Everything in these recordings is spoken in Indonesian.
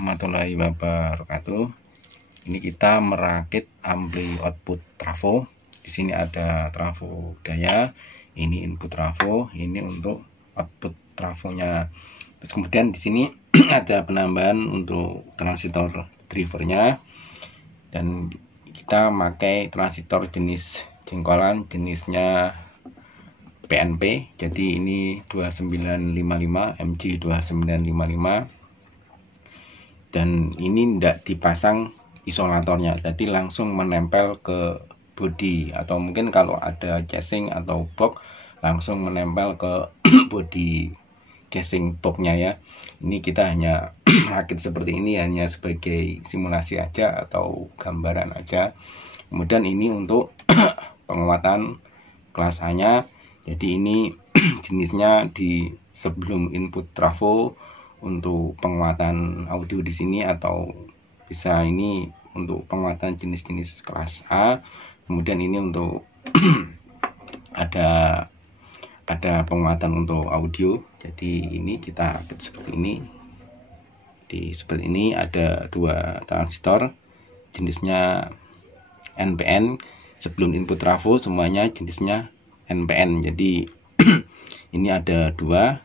warahmatullahi wabarakatuh. Ini kita merakit ampli output trafo. Di sini ada trafo daya, ini input trafo, ini untuk output trafonya. Terus kemudian di sini ada penambahan untuk transistor drivernya, dan kita pakai transistor jenis jengkolan, jenisnya PNP. Jadi ini 2955 MG2955, dan ini tidak dipasang isolatornya, jadi langsung menempel ke bodi, atau mungkin kalau ada casing atau box langsung menempel ke bodi casing boxnya ya. Ini kita hanya rakit seperti ini hanya sebagai simulasi aja atau gambaran aja. Kemudian ini untuk penguatan kelas A nya. Jadi ini jenisnya di sebelum input trafo untuk penguatan audio di sini, atau bisa ini untuk penguatan jenis-jenis kelas A. Kemudian ini untuk ada penguatan untuk audio. Jadi ini kita rakit seperti ini. Seperti ini ada dua transistor jenisnya NPN. Sebelum input trafo semuanya jenisnya NPN. Jadi ini ada dua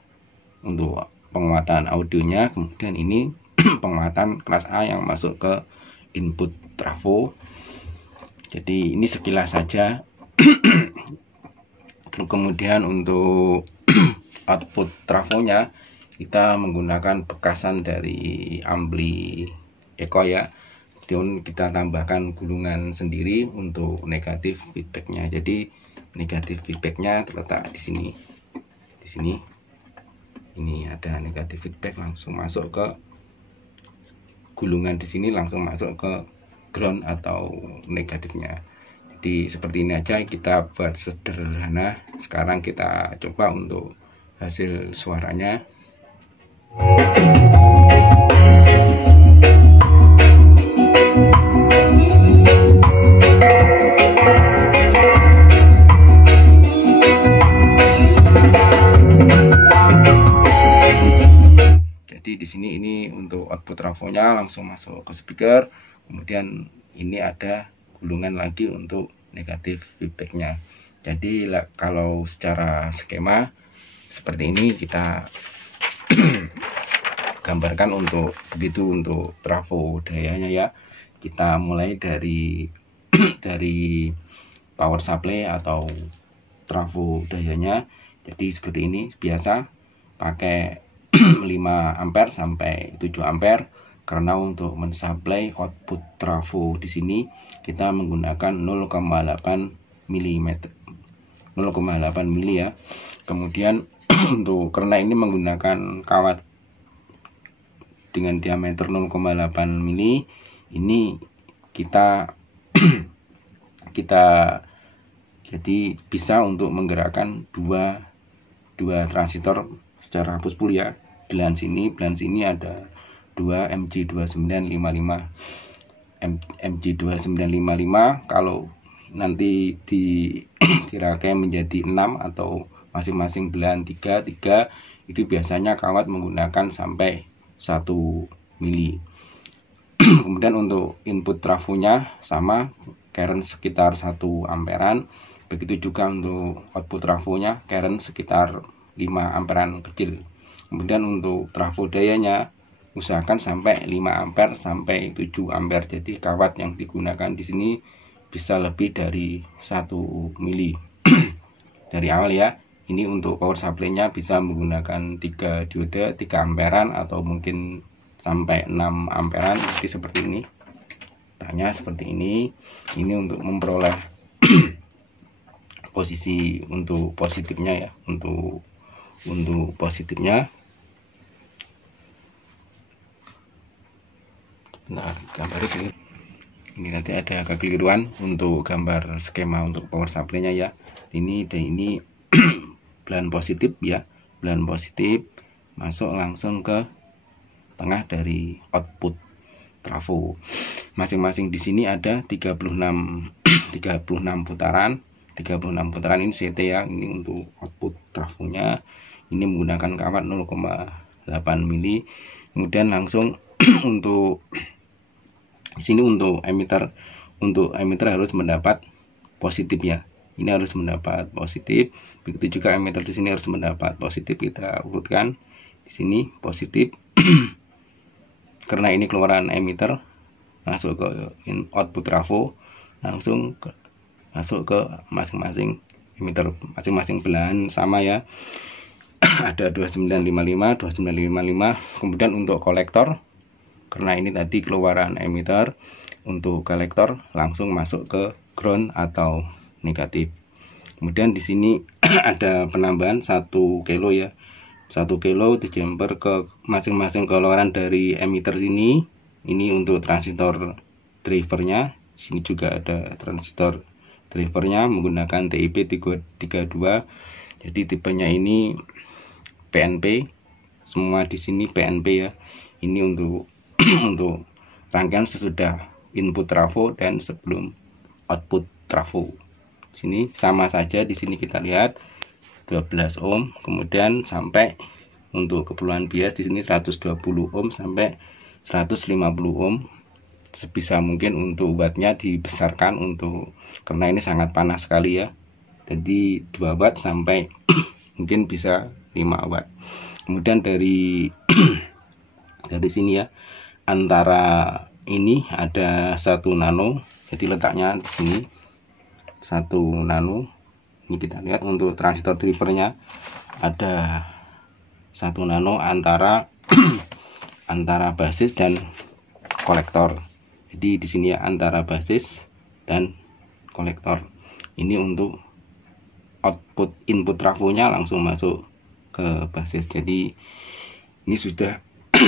untuk penguatan audionya. Kemudian ini penguatan kelas A yang masuk ke input trafo. Jadi ini sekilas saja. Kemudian untuk output trafonya kita menggunakan bekasan dari ampli Eko ya. Kemudian kita tambahkan gulungan sendiri untuk negatif feedbacknya. Jadi negatif feedbacknya terletak di sini. Di sini ini ada negatif feedback, langsung masuk ke gulungan di sini, langsung masuk ke ground atau negatifnya. Jadi seperti ini aja kita buat sederhana. Sekarang kita coba untuk hasil suaranya. Di sini ini untuk output trafonya langsung masuk ke speaker. Kemudian ini ada gulungan lagi untuk negatif feedbacknya. Jadi kalau secara skema seperti ini kita gambarkan untuk begitu untuk trafo dayanya ya. Kita mulai dari power supply atau trafo dayanya. Jadi seperti ini biasa pakai 5 ampere sampai 7 ampere, karena untuk mensuplai output trafo di sini kita menggunakan 0,8 mm 0,8 mili ya. Kemudian untuk karena ini menggunakan kawat dengan diameter 0,8 mili, ini kita jadi bisa untuk menggerakkan dua transistor secara push pull ya. Belan sini ada 2 MG2955 MG2955. Kalau nanti dirakai menjadi 6 atau masing-masing belan 3 itu biasanya kawat menggunakan sampai 1 mili. Kemudian untuk input trafonya sama, current sekitar 1 amperan. Begitu juga untuk output trafonya, current sekitar 5 amperan kecil. Kemudian untuk trafo dayanya usahakan sampai 5 ampere sampai 7 ampere. Jadi kawat yang digunakan di sini bisa lebih dari 1 mili dari awal ya. Ini untuk power supply-nya bisa menggunakan 3 diode 3 amperan atau mungkin sampai 6 amperan. Jadi seperti ini. Tanya seperti ini. Ini untuk memperoleh posisi untuk positifnya ya. Untuk positifnya. Nah, gambar ini nanti ada kekeliruan untuk gambar skema untuk power supply-nya ya. Ini belan positif ya. Belan positif masuk langsung ke tengah dari output trafo. Masing-masing di sini ada 36 putaran. 36 putaran ini CT ya. Ini untuk output trafonya. Ini menggunakan kawat 0,8 mili. Kemudian langsung untuk di sini untuk emitter harus mendapat positif ya. Ini harus mendapat positif. Begitu juga emitter di sini harus mendapat positif. Kita urutkan di sini positif. Karena ini keluaran emitter masuk ke output trafo, langsung masuk ke masing-masing emitter, masing-masing belahan sama ya. Ada 2955, 2955. Kemudian untuk kolektor, karena ini tadi keluaran emitter, untuk kolektor langsung masuk ke ground atau negatif. Kemudian di sini ada penambahan 1 kilo ya. 1 kilo dijumper ke masing-masing keluaran dari emitter ini. Ini untuk transistor drivernya. Sini juga ada transistor drivernya menggunakan TIP 32. Jadi tipenya ini PNP. Semua di sini PNP ya. Ini untuk untuk rangkaian sesudah input trafo dan sebelum output trafo. Sini sama saja, di sini kita lihat 12 ohm, kemudian sampai untuk keperluan bias di sini 120 ohm sampai 150 ohm. Sebisa mungkin untuk wattnya dibesarkan untuk karena ini sangat panas sekali ya. Jadi 2 watt sampai mungkin bisa 5 watt. Kemudian dari dari sini ya, antara ini ada 1 nano. Jadi letaknya di sini 1 nano. Ini kita lihat untuk transistor drivernya ada 1 nano antara antara basis dan kolektor. Jadi di sini ya, antara basis dan kolektor. Ini untuk output input trafonya langsung masuk ke basis. Jadi ini sudah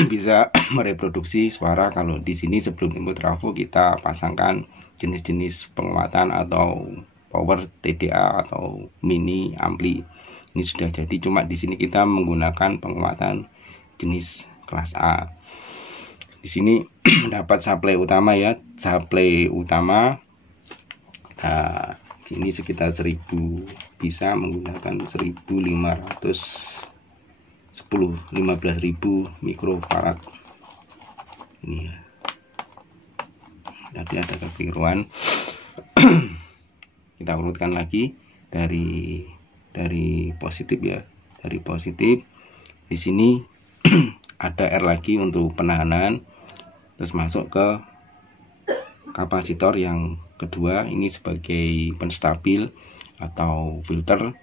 bisa mereproduksi suara. Kalau di sini sebelum input trafo kita pasangkan jenis-jenis penguatan atau power TDA atau mini ampli. Ini sudah jadi, cuma di sini kita menggunakan penguatan jenis kelas A. Di sini mendapat supply utama ya, supply utama. Nah, ini sekitar 1000, bisa menggunakan 15.000 mikrofarad. Ini ya. Tadi ada kekeliruan. Kita urutkan lagi dari positif ya. Dari positif di sini ada R lagi untuk penahanan. Terus masuk ke kapasitor yang kedua, ini sebagai penstabil atau filter.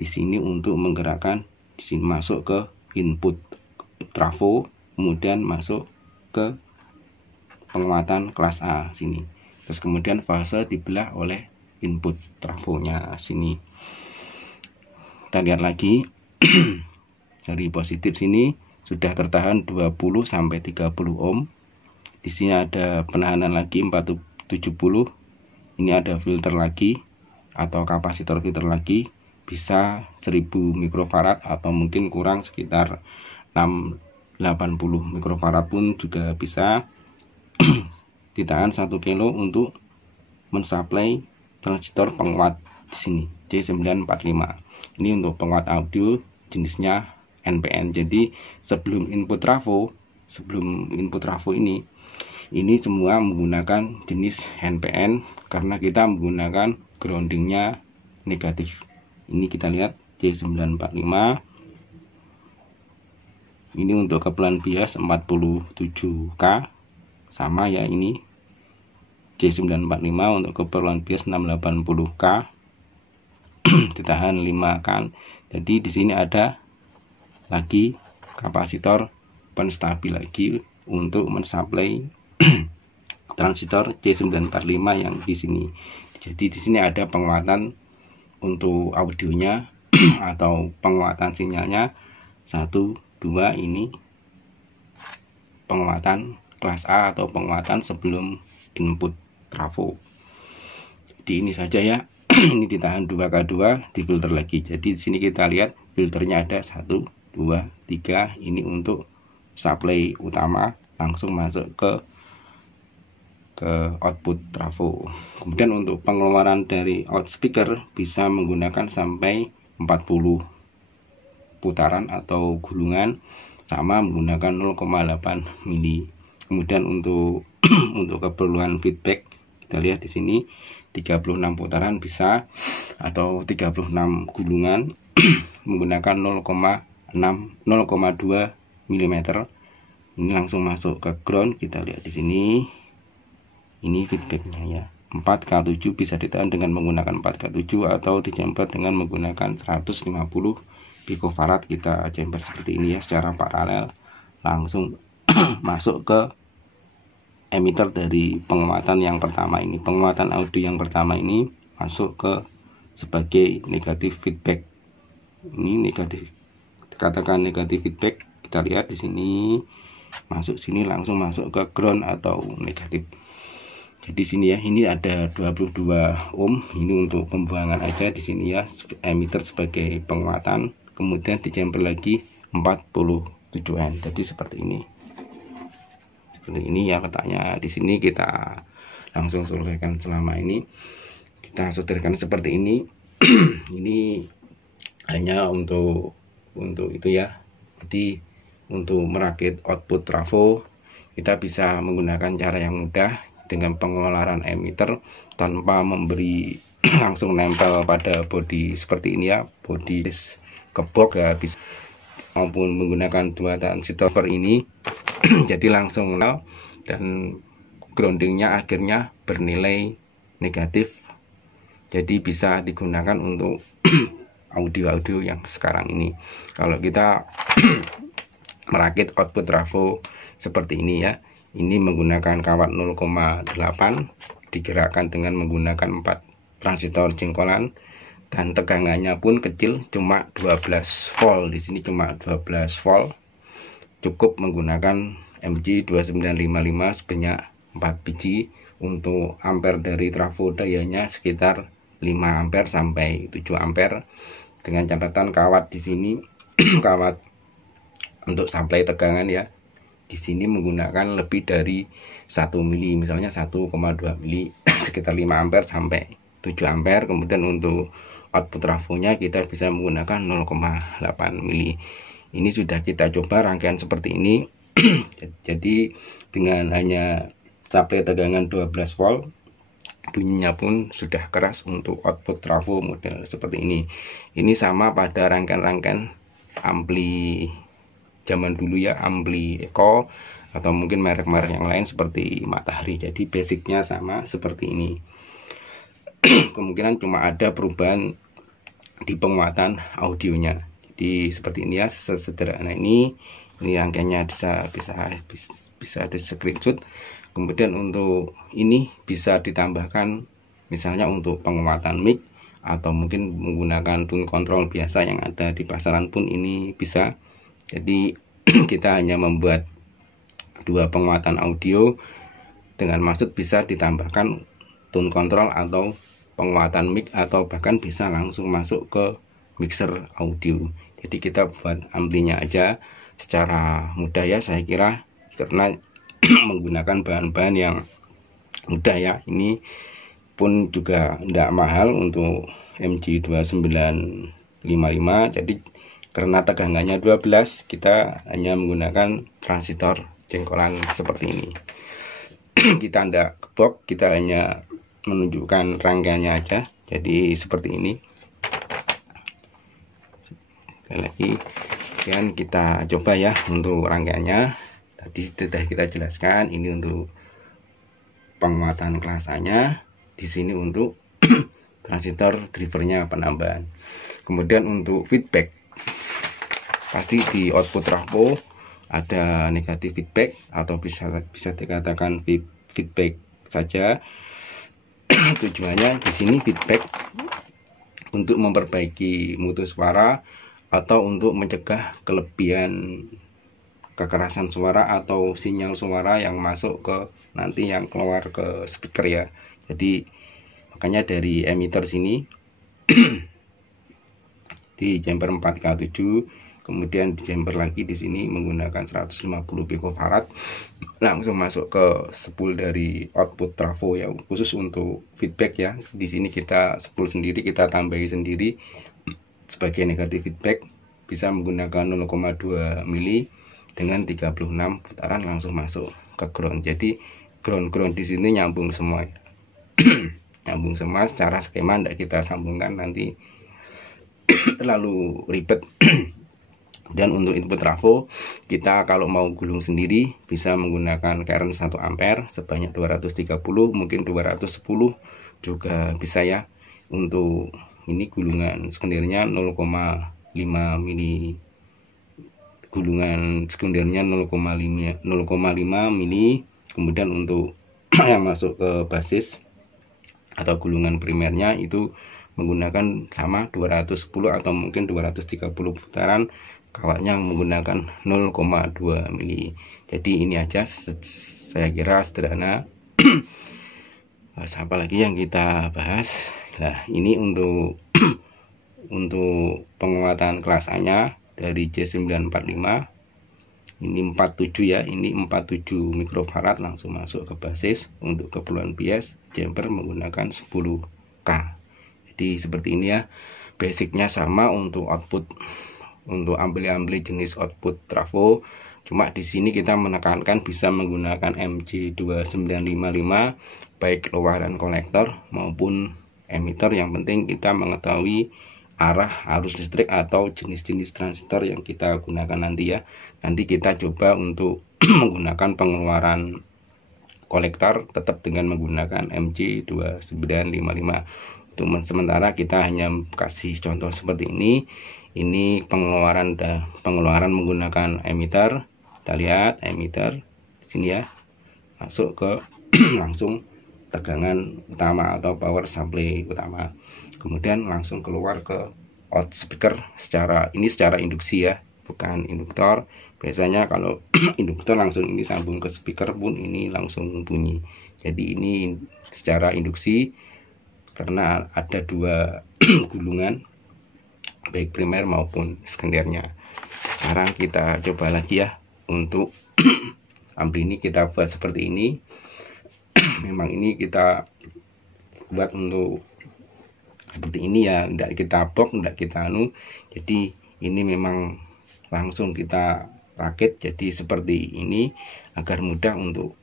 Di sini untuk menggerakkan, di sini masuk ke input trafo, kemudian masuk ke penguatan kelas A sini. Terus kemudian fase dibelah oleh input trafonya sini. Kita lihat lagi dari positif sini sudah tertahan 20 sampai 30 ohm. Di sini ada penahanan lagi 470. Ini ada filter lagi atau kapasitor filter lagi, bisa 1000 mikrofarad atau mungkin kurang sekitar 680 mikrofarad pun juga bisa. Ditahan 1 kilo untuk mensuplai transistor penguat di sini J945. Ini untuk penguat audio jenisnya NPN. Jadi sebelum input trafo ini semua menggunakan jenis NPN karena kita menggunakan groundingnya negatif. Ini kita lihat J945. Ini untuk keperluan bias 47K sama ya, ini J945 untuk keperluan bias 680K. Ditahan 5 kan. Jadi di sini ada lagi kapasitor penstabil lagi untuk mensuplai transistor J945 yang di sini. Jadi di sini ada penguatan untuk audionya atau penguatan sinyalnya 1, 2. Ini penguatan kelas A atau penguatan sebelum input trafo. Jadi ini saja ya. Ini ditahan 2K2, difilter lagi. Jadi di sini kita lihat filternya ada 1, 2, 3. Ini untuk supply utama langsung masuk ke output trafo. Kemudian untuk pengeluaran dari out speaker bisa menggunakan sampai 40 putaran atau gulungan, sama menggunakan 0,8 mili Kemudian untuk untuk keperluan feedback kita lihat di sini 36 putaran bisa, atau 36 gulungan menggunakan 0,2 mm. Ini langsung masuk ke ground. Kita lihat di sini, ini feedbacknya ya. 4K7 bisa ditahan dengan menggunakan 4K7 atau dijemper dengan menggunakan 150 picofarad. Kita jemper seperti ini ya, secara paralel langsung masuk ke emitter dari penguatan yang pertama ini. Penguatan audio yang pertama ini masuk ke sebagai negatif feedback. Ini negatif, katakan negatif feedback. Kita lihat di sini, masuk sini langsung masuk ke ground atau negatif. Jadi sini ya, ini ada 22 ohm. Ini untuk pembuangan aja di sini ya, emitter sebagai penguatan. Kemudian dijemper lagi 47N. Jadi seperti ini. Seperti ini ya letaknya. Di sini kita langsung selesaikan. Selama ini kita solderkan seperti ini. Ini hanya untuk itu ya. Jadi untuk merakit output trafo kita bisa menggunakan cara yang mudah dengan pengeluaran emitter tanpa memberi langsung nempel pada bodi seperti ini ya, bodi kebok ya, bisa maupun menggunakan dua transistor ini. Jadi langsung nol dan groundingnya akhirnya bernilai negatif. Jadi bisa digunakan untuk audio-audio yang sekarang ini. Kalau kita merakit output trafo seperti ini ya, ini menggunakan kawat 0,8 digerakkan dengan menggunakan 4 transistor jengkolan, dan tegangannya pun kecil, cuma 12 volt. Di sini cuma 12 volt. Cukup menggunakan MG2955 sebanyak 4 biji. Untuk ampere dari trafo dayanya sekitar 5 ampere sampai 7 ampere. Dengan catatan kawat di sini kawat untuk supply tegangan ya, di sini menggunakan lebih dari 1 mili, misalnya 1,2 mili, sekitar 5 ampere sampai 7 ampere. Kemudian untuk output trafonya kita bisa menggunakan 0,8 mili. Ini sudah kita coba rangkaian seperti ini. Jadi dengan hanya supply tegangan 12 volt, bunyinya pun sudah keras untuk output trafo model seperti ini. Ini sama pada rangkaian-rangkaian ampli zaman dulu ya, ampli Eko atau mungkin merek-merek yang lain seperti Matahari. Jadi basicnya sama seperti ini. Kemungkinan cuma ada perubahan di penguatan audionya. Jadi seperti ini ya, sesederhana ini. Ini rangkaiannya bisa di screenshot. Kemudian untuk ini bisa ditambahkan misalnya untuk penguatan mic atau mungkin menggunakan tune control biasa yang ada di pasaran pun ini bisa. Jadi kita hanya membuat 2 penguatan audio dengan maksud bisa ditambahkan tune control atau penguatan mic, atau bahkan bisa langsung masuk ke mixer audio. Jadi kita buat amplinya aja secara mudah ya, saya kira, karena menggunakan bahan-bahan yang mudah ya. Ini pun juga tidak mahal untuk MG2955. Jadi karena tegangannya 12, kita hanya menggunakan transistor jengkolan seperti ini. Kita tidak kebok, kita hanya menunjukkan rangkaiannya aja. Jadi seperti ini. Sekali lagi, dan kita coba ya untuk rangkaiannya. Tadi sudah kita jelaskan, ini untuk penguatan kelas A-nya, di sini untuk transistor drivernya penambahan. Kemudian untuk feedback, pasti di output trafo ada negatif feedback atau bisa dikatakan feedback saja. Tujuannya di sini feedback untuk memperbaiki mutu suara atau untuk mencegah kelebihan kekerasan suara atau sinyal suara yang masuk ke nanti yang keluar ke speaker ya. Jadi makanya dari emitter sini di jumper 4K7, kemudian di jumper lagi di sini menggunakan 150 picofarad, langsung masuk ke spool dari output trafo ya, khusus untuk feedback ya. Di sini kita spool sendiri, kita tambahi sendiri sebagai negatif feedback, bisa menggunakan 0,2 mili dengan 36 putaran langsung masuk ke ground. Jadi ground di sini nyambung semua. Nyambung semua secara skema, tidak kita sambungkan nanti terlalu ribet. Dan untuk input trafo, kita kalau mau gulung sendiri bisa menggunakan current 1 ampere sebanyak 230, mungkin 210 juga bisa ya. Untuk ini gulungan sekundernya 0,5 mili, gulungan sekundernya 0,5 mili. Kemudian untuk yang masuk ke basis atau gulungan primernya itu menggunakan sama 210 atau mungkin 230 putaran. Kawatnya menggunakan 0,2 mili. Jadi ini aja, saya kira sederhana. Apa lagi yang kita bahas? Nah, ini untuk untuk penguatan kelas A-nya dari J945. Ini 47 ya, ini 47 mikrofarad langsung masuk ke basis. Untuk keperluan bias jumper menggunakan 10K. Jadi seperti ini ya. Basicnya sama untuk output, untuk ampli-ampli jenis output trafo. Cuma di sini kita menekankan bisa menggunakan MJ2955 baik luaran kolektor maupun emitter. Yang penting kita mengetahui arah arus listrik atau jenis-jenis transistor yang kita gunakan nanti ya. Nanti kita coba untuk menggunakan pengeluaran kolektor tetap dengan menggunakan MJ2955. Untuk sementara kita hanya kasih contoh seperti ini. Ini pengeluaran menggunakan emitter. Kita lihat emitter di sini ya, masuk ke langsung tegangan utama atau power supply utama. Kemudian langsung keluar ke out speaker secara induksi ya, bukan induktor. Biasanya kalau induktor langsung ini sambung ke speaker pun ini langsung bunyi. Jadi ini secara induksi karena ada dua gulungan baik primer maupun sekundernya. Sekarang kita coba lagi ya untuk ampli ini kita buat seperti ini. Memang ini kita buat untuk seperti ini ya, tidak kita box, tidak kita jadi ini memang langsung kita rakit jadi seperti ini agar mudah untuk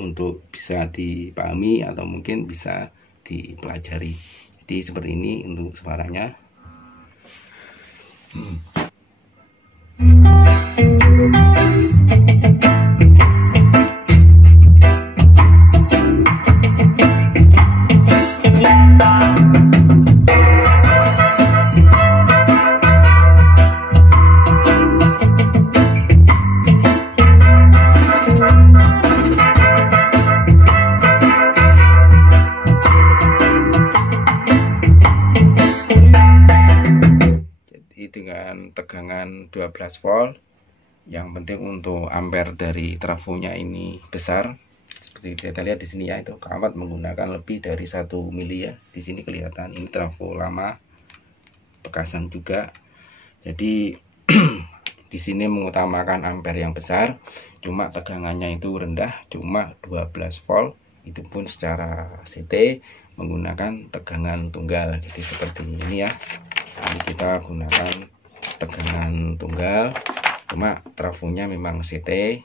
untuk bisa dipahami atau mungkin bisa dipelajari. Jadi seperti ini untuk suaranya. Dengan tegangan 12 volt, yang penting untuk ampere dari trafonya ini besar. Seperti kita lihat di sini ya, itu kawat menggunakan lebih dari 1 mili ya. Di sini kelihatan ini trafo lama, bekasan juga. Jadi di sini mengutamakan ampere yang besar, cuma tegangannya itu rendah, cuma 12 volt. Itu pun secara CT menggunakan tegangan tunggal. Jadi seperti ini ya. Ini kita gunakan tegangan tunggal, cuma trafonya memang CT.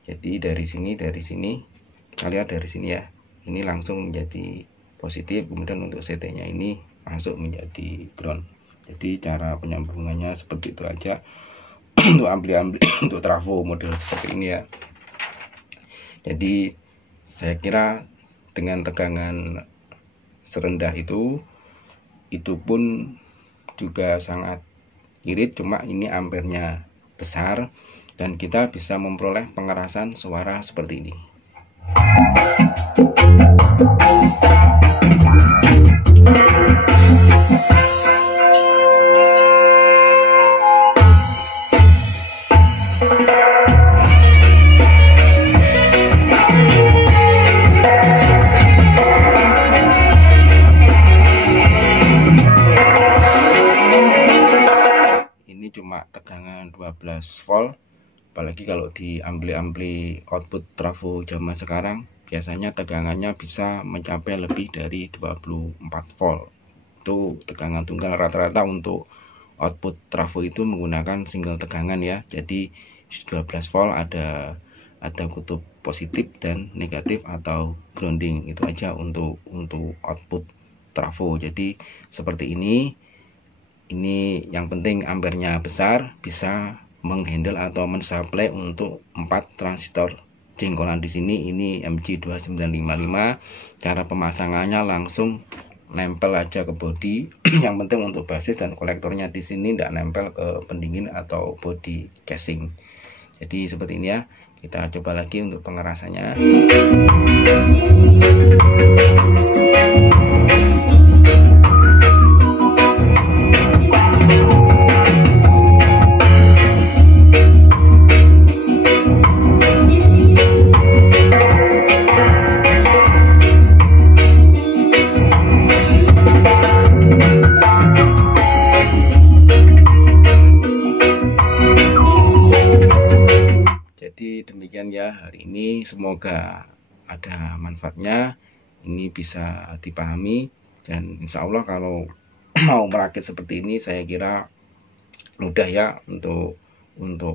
Jadi dari sini kita lihat dari sini ya, ini langsung menjadi positif, kemudian untuk CT-nya ini masuk menjadi ground. Jadi cara penyambungannya seperti itu aja untuk ampli-ampli untuk trafo model seperti ini ya. Jadi saya kira dengan tegangan serendah itu pun juga sangat irit, cuma ini ampernya besar dan kita bisa memperoleh pengerasan suara seperti ini. Cuma tegangan 12 volt, apalagi kalau di ampli-ampli output trafo zaman sekarang biasanya tegangannya bisa mencapai lebih dari 24 volt. Itu tegangan tunggal. Rata-rata untuk output trafo itu menggunakan single tegangan ya. Jadi 12 volt ada kutub positif dan negatif atau grounding. Itu aja untuk output trafo. Jadi seperti ini yang penting ampernya besar, bisa menghandle atau mensupply untuk 4 transistor jenggolan di sini. Ini MG2955. Cara pemasangannya langsung nempel aja ke bodi. Yang penting untuk basis dan kolektornya di sini tidak nempel ke pendingin atau bodi casing. Jadi seperti ini ya. Kita coba lagi untuk pengerasannya. Jadi demikian ya hari ini, semoga ada manfaatnya, ini bisa dipahami, dan insya Allah kalau mau merakit seperti ini saya kira mudah ya untuk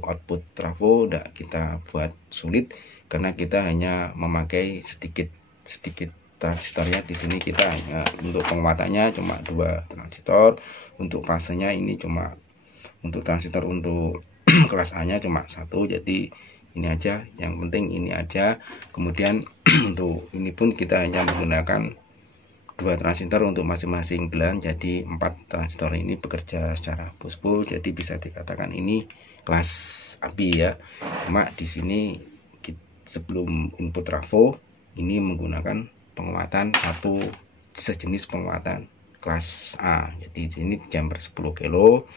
output trafo. Tidak kita buat sulit karena kita hanya memakai sedikit transistor ya. Di sini kita hanya untuk penguatannya cuma 2 transistor, untuk fasenya ini cuma untuk transistor untuk kelas A nya cuma 1. Jadi ini aja, yang penting ini aja. Kemudian untuk ini pun kita hanya menggunakan 2 transistor untuk masing-masing belan, jadi 4 transistor ini bekerja secara push-pull. Jadi bisa dikatakan ini kelas ABI ya. Cuma di sini sebelum input trafo ini menggunakan penguatan satu sejenis penguatan kelas A. Jadi di sini jumper 10 kilo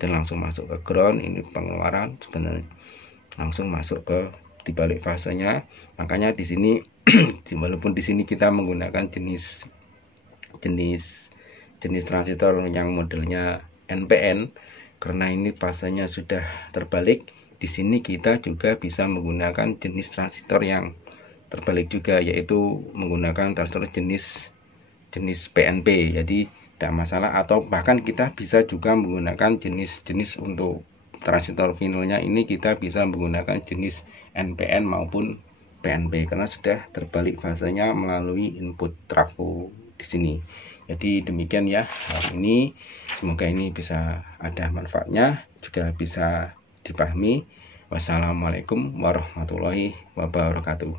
dan langsung masuk ke ground. Ini pengeluaran sebenarnya langsung masuk ke di balik fasenya. Makanya di sini walaupun di sini kita menggunakan jenis transistor yang modelnya NPN, karena ini fasenya sudah terbalik, di sini kita juga bisa menggunakan jenis transistor yang terbalik juga, yaitu menggunakan transistor jenis PNP. Jadi tidak masalah, atau bahkan kita bisa juga menggunakan jenis untuk transistor finalnya ini kita bisa menggunakan jenis NPN maupun PNP karena sudah terbalik fasenya melalui input trafo di sini. Jadi demikian ya hari ini, semoga ini bisa ada manfaatnya, juga bisa dipahami. Wassalamualaikum warahmatullahi wabarakatuh.